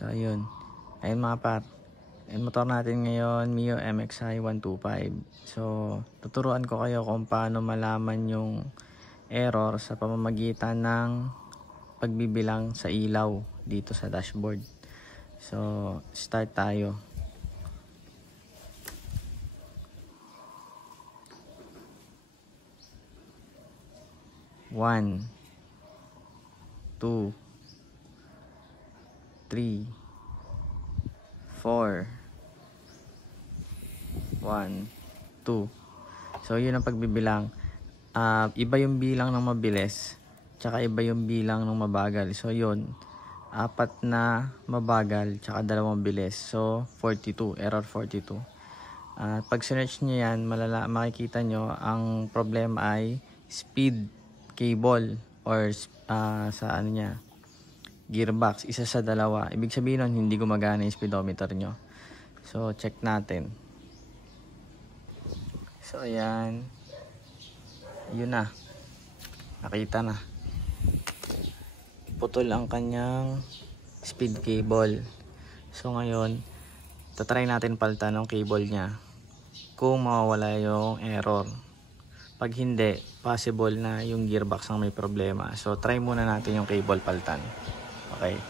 So ayun. Ayun mga par. Yung motor natin ngayon, Mio MXi 125. So tuturuan ko kayo kung paano malaman yung error sa pamamagitan ng pagbibilang sa ilaw dito sa dashboard. So start tayo. One, 2, 3, 4, 1, 2. So yun ang pagbibilang. Iba yung bilang ng mabilis, tsaka iba yung bilang ng mabagal. So yun, 4 na mabagal, tsaka 2 mabilis. So 42, error 42. Pag sinearch nyo yan, makikita nyo ang problema ay speed cable or sa ano niya, gearbox, isa sa dalawa. Ibig sabihin nun, hindi gumagana yung speedometer nyo. So check natin. So ayan, yun na, nakita na, putol ang kanyang speed cable. So ngayon tatry natin palitan ng cable nya kung mawawala yung error. Pag hindi, possible na yung gearbox ang may problema. So try muna natin yung cable palitan. Okay.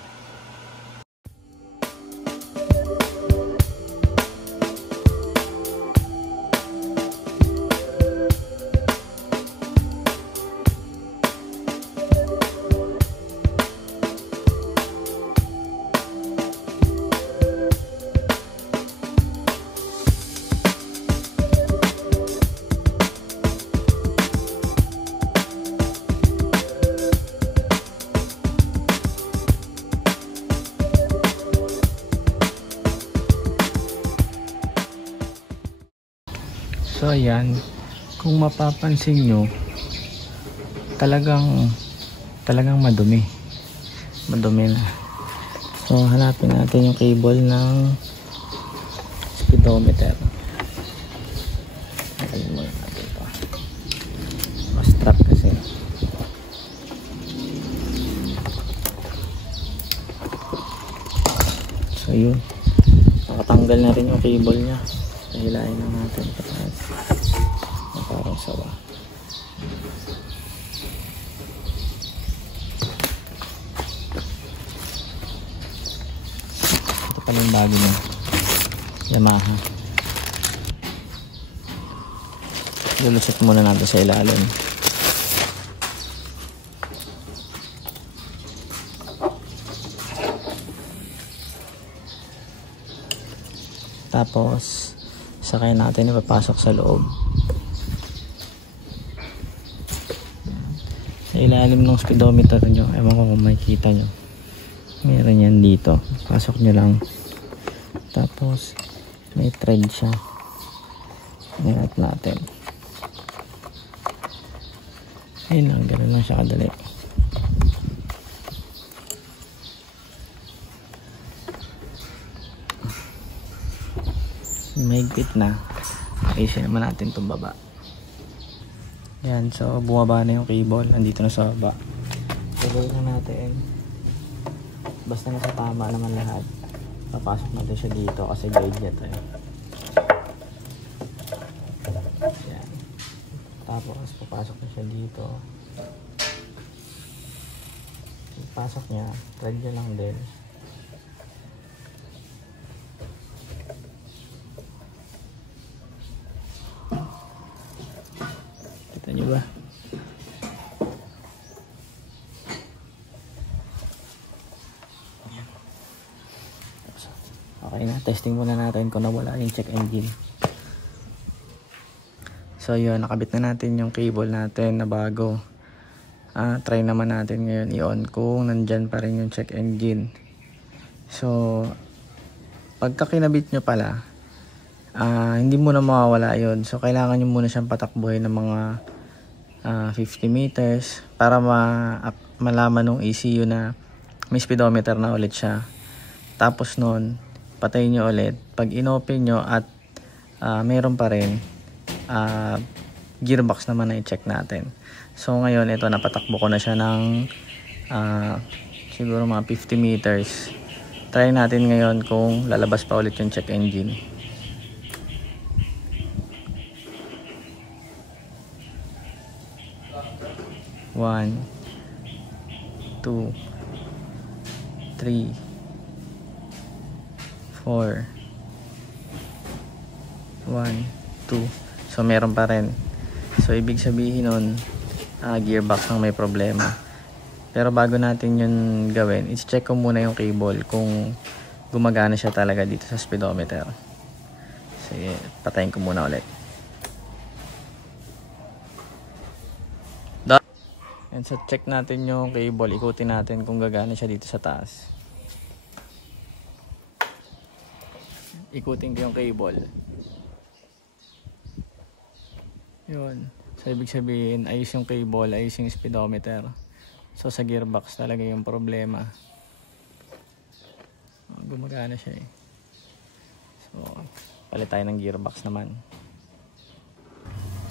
So ayan, kung mapapansin nyo, talagang madumi na. So hanapin natin yung cable ng speedometer. Ayun muna natin ito, strap kasi. So yun, nakatanggal na rin yung cable nya. Hilahin na natin pataas na parang sawa. Ito pala yung bago niya, Yamaha. Lulusot muna natin sa ilalim. Tapos sakay natin ipapasok sa loob. Sa ilalim ng speedometer nyo, ewan ko kung makikita nyo, meron yan dito. Pasok nyo lang, tapos may thread siya. Ingat natin. Ayun lang, ganoon lang siya kadali. Mahigpit na. Ayusin naman natin itong baba. Yan, so bumaba na yung cable. Andito na sa baba. Gagawin na natin, basta nasa tama naman lahat, papasok natin siya dito kasi guide niya to. Yan. Tapos papasok na siya dito. Pasok niya, thread niya lang din. Kita nyo ba? Okay na, testing muna natin kung nawala yung check engine. So yun, nakabit na natin yung cable natin na bago. Try naman natin ngayon i-on kung nandyan pa rin yung check engine. So pagka kinabit nyo pala, hindi muna mawawala yun. So kailangan nyo muna siyang patakbuhin ng mga 50 meters para malaman ng ECU na may speedometer na ulit siya. Tapos nun, patayin nyo ulit. Pag inopen nyo at meron pa rin, gearbox naman na i-check natin. So ngayon, ito, napatakbo ko na siya ng siguro mga 50 meters. Try natin ngayon kung lalabas pa ulit yung check engine. One, two, three, 4, 1, 2. So meron pa rin. So ibig sabihin nun, gearbox ang may problema. Pero bago natin yun gawin, i-check ko muna yung cable kung gumagana siya talaga dito sa speedometer. Sige, patayin ko muna ulit. And so check natin yung cable, ikutin natin kung gagana siya dito sa taas. Ikutin ko yung cable. Yun. So ibig sabihin, ayos yung cable, ayos yung speedometer. So sa gearbox talaga yung problema. Gumagana siya eh. So palit tayo ng gearbox naman.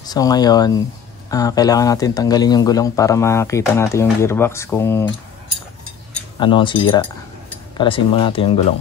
So ngayon, kailangan natin tanggalin yung gulong para makita natin yung gearbox kung ano ang sira. Kalasin muna natin yung gulong.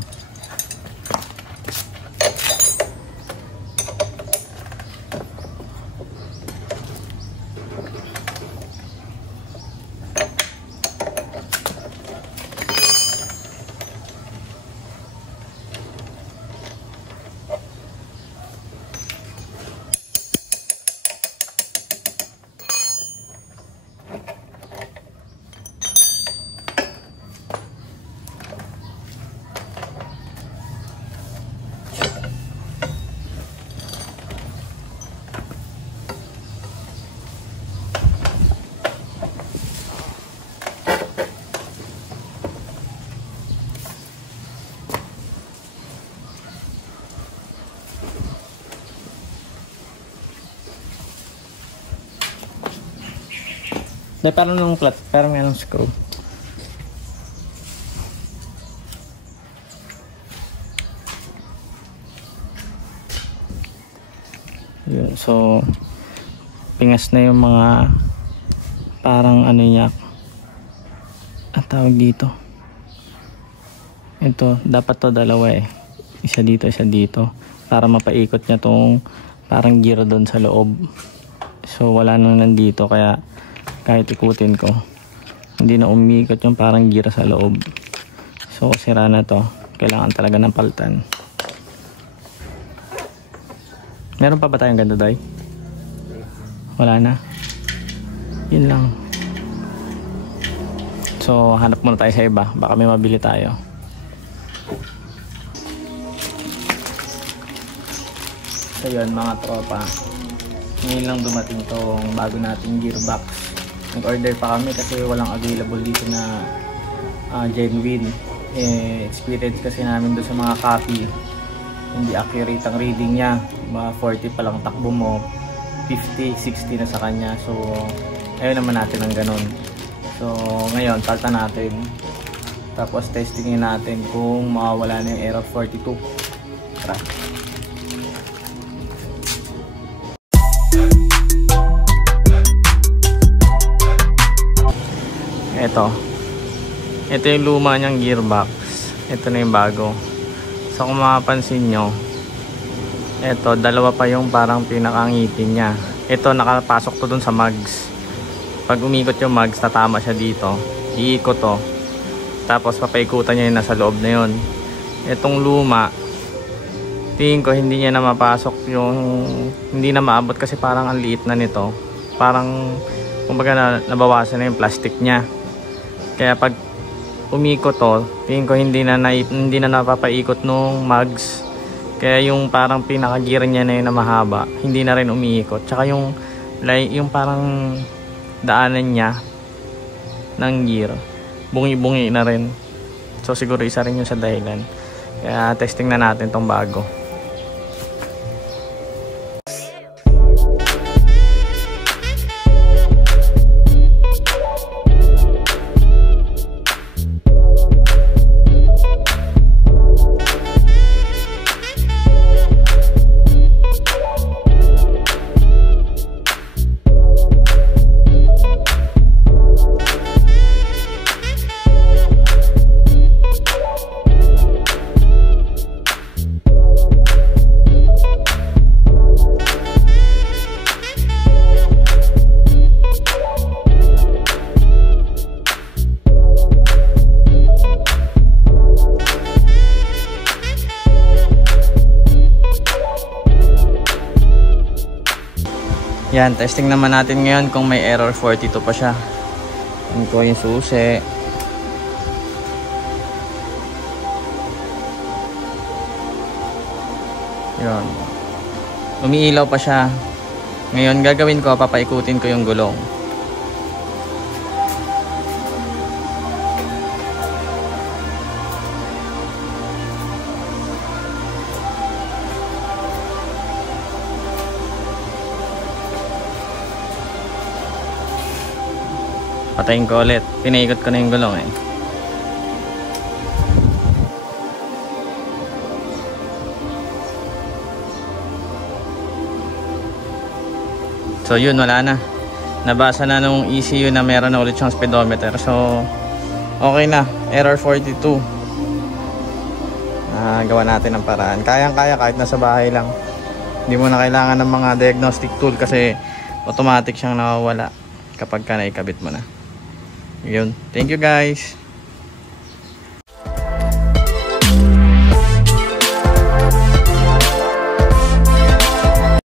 Dahil parang nung flat, parang anong screw. Yun, so pingas na yung mga parang ano niya. Ang tawag dito. Ito, dapat to dalawa eh. Isa dito, isa dito. Para mapaikot niya tong parang gear doon sa loob. So wala nang nandito kaya kahit ikutin ko hindi na umiikot yung parang gear sa loob. So sira na to, kailangan talaga ng palitan. Meron pa ba tayong ganito, Day? Wala na, yun lang. So hanap muna tayo sa iba, baka may mabili tayo. So yun mga tropa, ngayon lang dumating tong bago nating gearbox. Nag-order pa kami kasi walang available dito na genuine. Experience kasi namin doon sa mga copy, hindi accurate ang reading niya. Mga 40 pa lang takbo mo, 50, 60 na sa kanya. So ayaw naman natin ng ganun. So ngayon talta natin, tapos testingin natin kung mawawala na yung error 42. Tara. Ito yung luma niyang gearbox. Ito na yung bago. So kung mapapansin nyo, ito dalawa pa yung parang pinakangitin niya. Ito nakapasok to dun sa mags. Pag umikot yung mags, tatama siya dito. Iikot to. Tapos papaikutan niya yung nasa loob na yun. Itong luma, tingin ko hindi niya na mapasok yung, hindi na maabot kasi parang ang liit na nito. Parang kumbaga nabawasan na yung plastic niya. Kaya pag umikot to, tingin ko hindi na napapaikot nung mags. Kaya yung parang pinaka-gear niya na yun na mahaba, hindi na rin umiikot. Tsaka yung parang daanan niya ng gear, bungi-bungi na rin. So siguro isa rin yun sa dahilan. Kaya testing na natin tong bago. Yan, testing naman natin ngayon kung may error 42 pa siya. Yan ko yung susi. Yun. Umiilaw pa siya. Ngayon gagawin ko, papaikutin ko yung gulong. Patayin ko ulit. Pinaikot ko na yung gulong eh. So yun, wala na. Nabasa na nung ECU na meron na ulit siyang speedometer. So okay na. Error 42. Gawa natin ng paraan. Kayang-kaya kahit nasa bahay lang. Hindi mo na kailangan ng mga diagnostic tool kasi automatic siyang nawawala kapag ka naikabit mo na. Yun. Thank you guys.